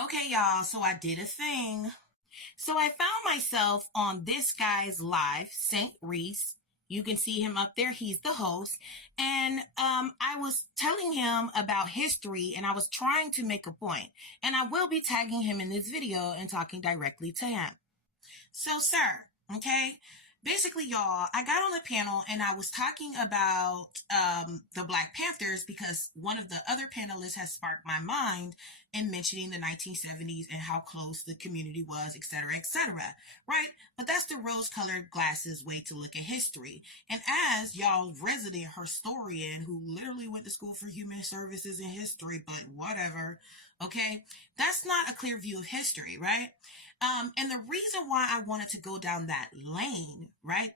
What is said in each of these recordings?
Okay, y'all, so I did a thing. So I found myself on this guy's live, St. Reese. You can see him up there. He's the host. And I was telling him about history and I was trying to make a point. And I will be tagging him in this video and talking directly to him. So, sir, okay, basically, y'all, I got on the panel and I was talking about the Black Panthers because one of the other panelists has sparked my mind in mentioning the 1970s and how close the community was, et cetera, right? But that's the rose-colored glasses way to look at history. And as y'all's resident historian who literally went to school for human services and history, but whatever, okay, that's not a clear view of history, right? And the reason why I wanted to go down that lane, right,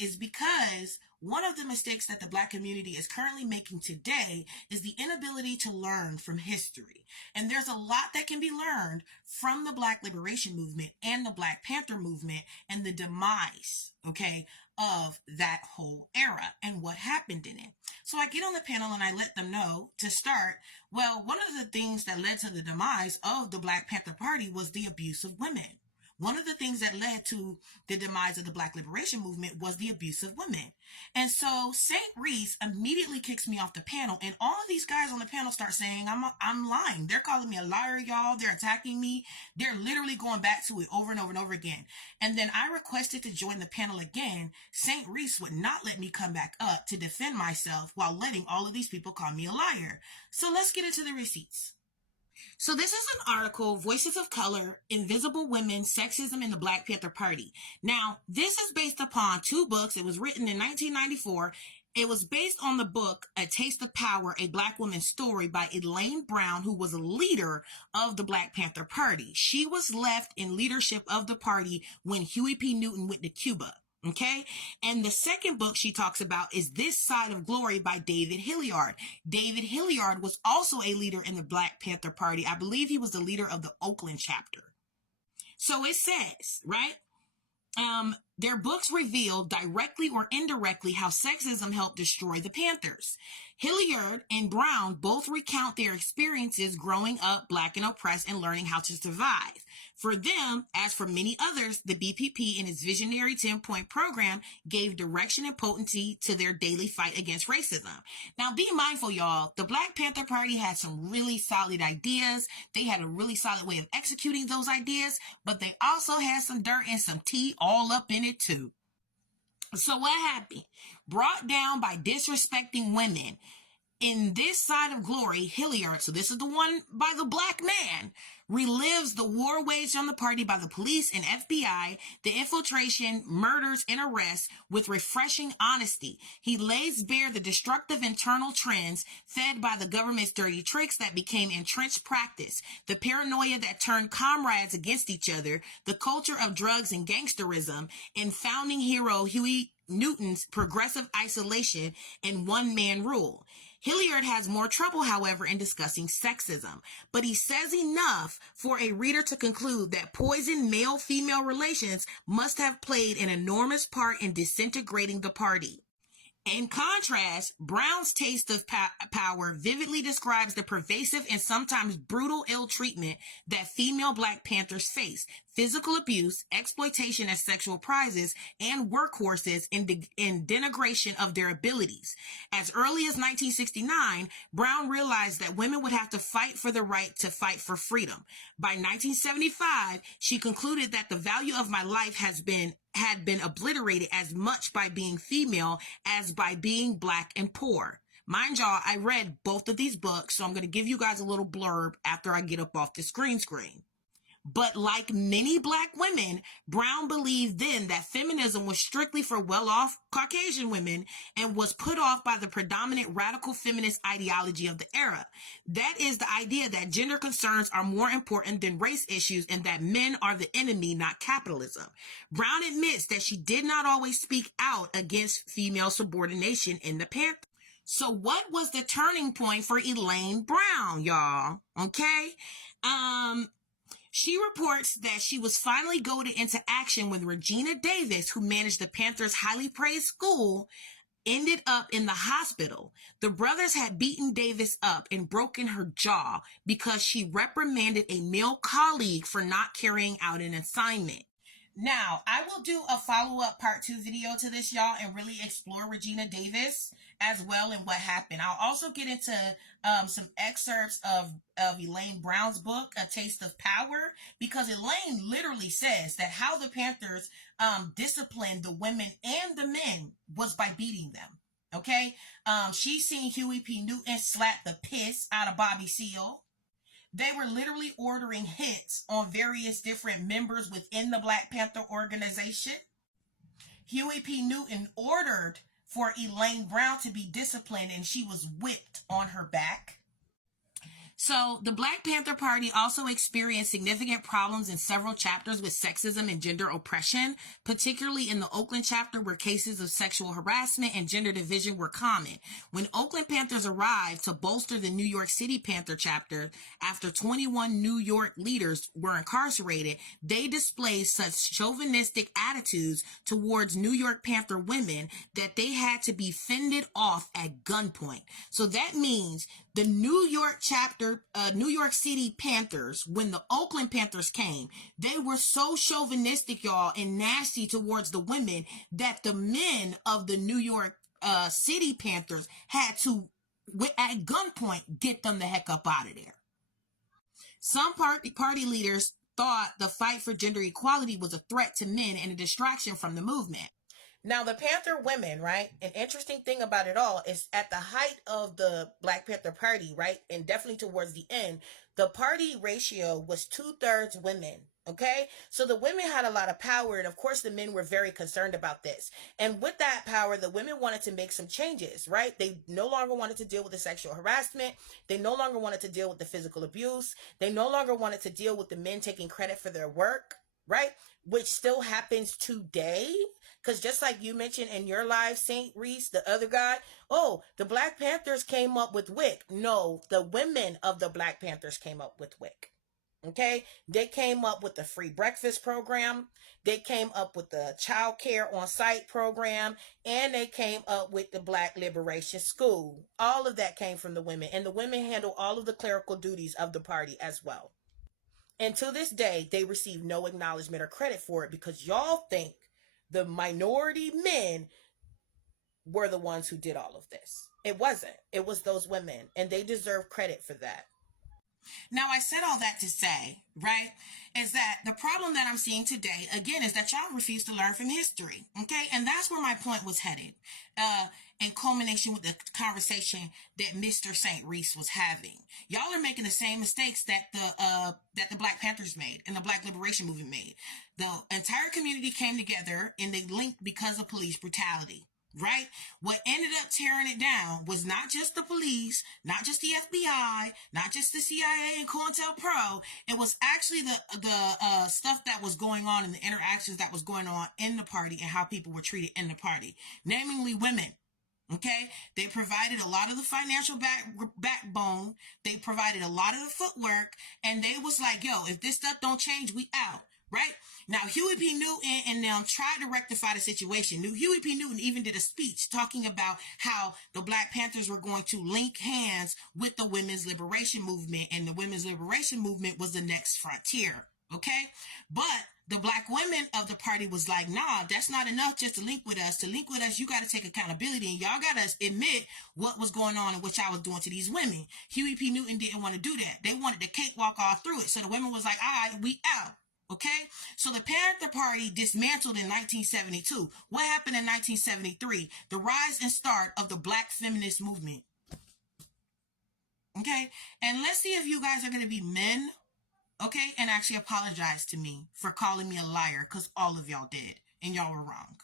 is because one of the mistakes that the Black community is currently making today is the inability to learn from history. And there's a lot that can be learned from the Black liberation movement and the Black Panther movement and the demise, okay, of that whole era and what happened in it. So I get on the panel and I let them know to start. Well, one of the things that led to the demise of the Black Panther Party was the abuse of women. One of the things that led to the demise of the Black liberation movement was the abuse of women. And so St. Reese immediately kicks me off the panel, and all of these guys on the panel start saying I'm lying. They're calling me a liar, y'all. They're attacking me. They're literally going back to it over and over and over again. And then I requested to join the panel again. St. Reese would not let me come back up to defend myself while letting all of these people call me a liar. So let's get into the receipts. So this is an article, Voices of Color, Invisible Women, Sexism in the Black Panther Party. Now, this is based upon two books. It was written in 1994. It was based on the book, A Taste of Power, A Black Woman's Story by Elaine Brown, who was a leader of the Black Panther Party. She was left in leadership of the party when Huey P. Newton went to Cuba. Okay. And the second book she talks about is This Side of Glory by David Hilliard. David Hilliard was also a leader in the Black Panther Party. I believe he was the leader of the Oakland chapter. So it says, right? Their books reveal directly or indirectly how sexism helped destroy the Panthers. Hilliard and Brown both recount their experiences growing up Black and oppressed and learning how to survive. For them, as for many others, the BPP in its visionary 10-point program gave direction and potency to their daily fight against racism. Now, be mindful, y'all. The Black Panther Party had some really solid ideas. They had a really solid way of executing those ideas, but they also had some dirt and some tea all up in it too. So what happened? Brought down by disrespecting women. In This Side of Glory, Hilliard, so this is the one by the Black man, relives the war waged on the party by the police and FBI, the infiltration, murders, and arrests with refreshing honesty. He lays bare the destructive internal trends fed by the government's dirty tricks that became entrenched practice, the paranoia that turned comrades against each other, the culture of drugs and gangsterism, and founding hero Huey Newton's progressive isolation and one-man rule. Hilliard has more trouble, however, in discussing sexism, but he says enough for a reader to conclude that poisoned male-female relations must have played an enormous part in disintegrating the party. In contrast, Brown's Taste of Power vividly describes the pervasive and sometimes brutal ill treatment that female Black Panthers face, physical abuse, exploitation as sexual prizes, and workhorses in denigration of their abilities. As early as 1969, Brown realized that women would have to fight for the right to fight for freedom. By 1975, she concluded that the value of my life had been obliterated as much by being female as by being Black and poor. Mind y'all, I read both of these books, so I'm going to give you guys a little blurb after I get up off the screen. But like many Black women, Brown believed then that feminism was strictly for well-off Caucasian women and was put off by the predominant radical feminist ideology of the era. That is the idea that gender concerns are more important than race issues and that men are the enemy, not capitalism. Brown admits that she did not always speak out against female subordination in the Panthers. So what was the turning point for Elaine Brown, y'all? Okay? She reports that she was finally goaded into action when Regina Davis, who managed the Panthers' highly praised school, ended up in the hospital. The brothers had beaten Davis up and broken her jaw because she reprimanded a male colleague for not carrying out an assignment. Now, I will do a follow-up part 2 video to this, y'all, and really explore Regina Davis as well and what happened. I'll also get into some excerpts of Elaine Brown's book, A Taste of Power, because Elaine literally says that how the Panthers disciplined the women and the men was by beating them. Okay? She's seen Huey P. Newton slap the piss out of Bobby Seale. They were literally ordering hits on various different members within the Black Panther organization. Huey P. Newton ordered for Elaine Brown to be disciplined, and she was whipped on her back. So the Black Panther Party also experienced significant problems in several chapters with sexism and gender oppression, particularly in the Oakland chapter where cases of sexual harassment and gender division were common. When Oakland Panthers arrived to bolster the New York City Panther chapter, after 21 New York leaders were incarcerated, they displayed such chauvinistic attitudes towards New York Panther women that they had to be fended off at gunpoint. So that means the New York chapter, New York City Panthers, when the Oakland Panthers came, they were so chauvinistic, y'all, and nasty towards the women that the men of the New York City Panthers had to, at gunpoint, get them the heck up out of there. Some party leaders thought the fight for gender equality was a threat to men and a distraction from the movement. Now, the Panther women, right? An interesting thing about it all is at the height of the Black Panther Party, right? And definitely towards the end, the party ratio was 2/3 women. Okay, so the women had a lot of power, and of course the men were very concerned about this. And with that power, the women wanted to make some changes, right? They no longer wanted to deal with the sexual harassment. They no longer wanted to deal with the physical abuse. They no longer wanted to deal with the men taking credit for their work, right? Which still happens today. Because just like you mentioned in your live, St. Reese, the other guy, oh, the Black Panthers came up with WIC. No, the women of the Black Panthers came up with WIC. Okay? They came up with the free breakfast program. They came up with the child care on site program. And they came up with the Black Liberation School. All of that came from the women. And the women handle all of the clerical duties of the party as well. And to this day, they receive no acknowledgement or credit for it because y'all think the minority men were the ones who did all of this. It wasn't. It was those women, and they deserve credit for that. Now, I said all that to say, right, is that the problem that I'm seeing today, again, is that y'all refuse to learn from history, okay? And that's where my point was headed, in culmination with the conversation that Mr. St. Reese was having. Y'all are making the same mistakes that the Black Panthers made and the Black Liberation Movement made. The entire community came together and they linked because of police brutality. Right? What ended up tearing it down was not just the police, not just the FBI, not just the CIA and COINTELPRO. It was actually the stuff that was going on and the interactions that was going on in the party and how people were treated in the party, namely women. Okay? They provided a lot of the financial backbone. They provided a lot of the footwork. And they was like, yo, if this stuff don't change, we out. Right? Now, Huey P. Newton and them tried to rectify the situation. Huey P. Newton even did a speech talking about how the Black Panthers were going to link hands with the women's liberation movement, and the women's liberation movement was the next frontier. Okay? But the Black women of the party was like, nah, that's not enough just to link with us. To link with us, you got to take accountability, and y'all got to admit what was going on and what y'all was doing to these women. Huey P. Newton didn't want to do that. They wanted to cakewalk all through it. So the women was like, all right, we out. Okay, so the Panther Party dismantled in 1972. What happened in 1973? The rise and start of the Black feminist movement. Okay, and let's see if you guys are going to be men, okay, and actually apologize to me for calling me a liar, because all of y'all did, and y'all were wrong.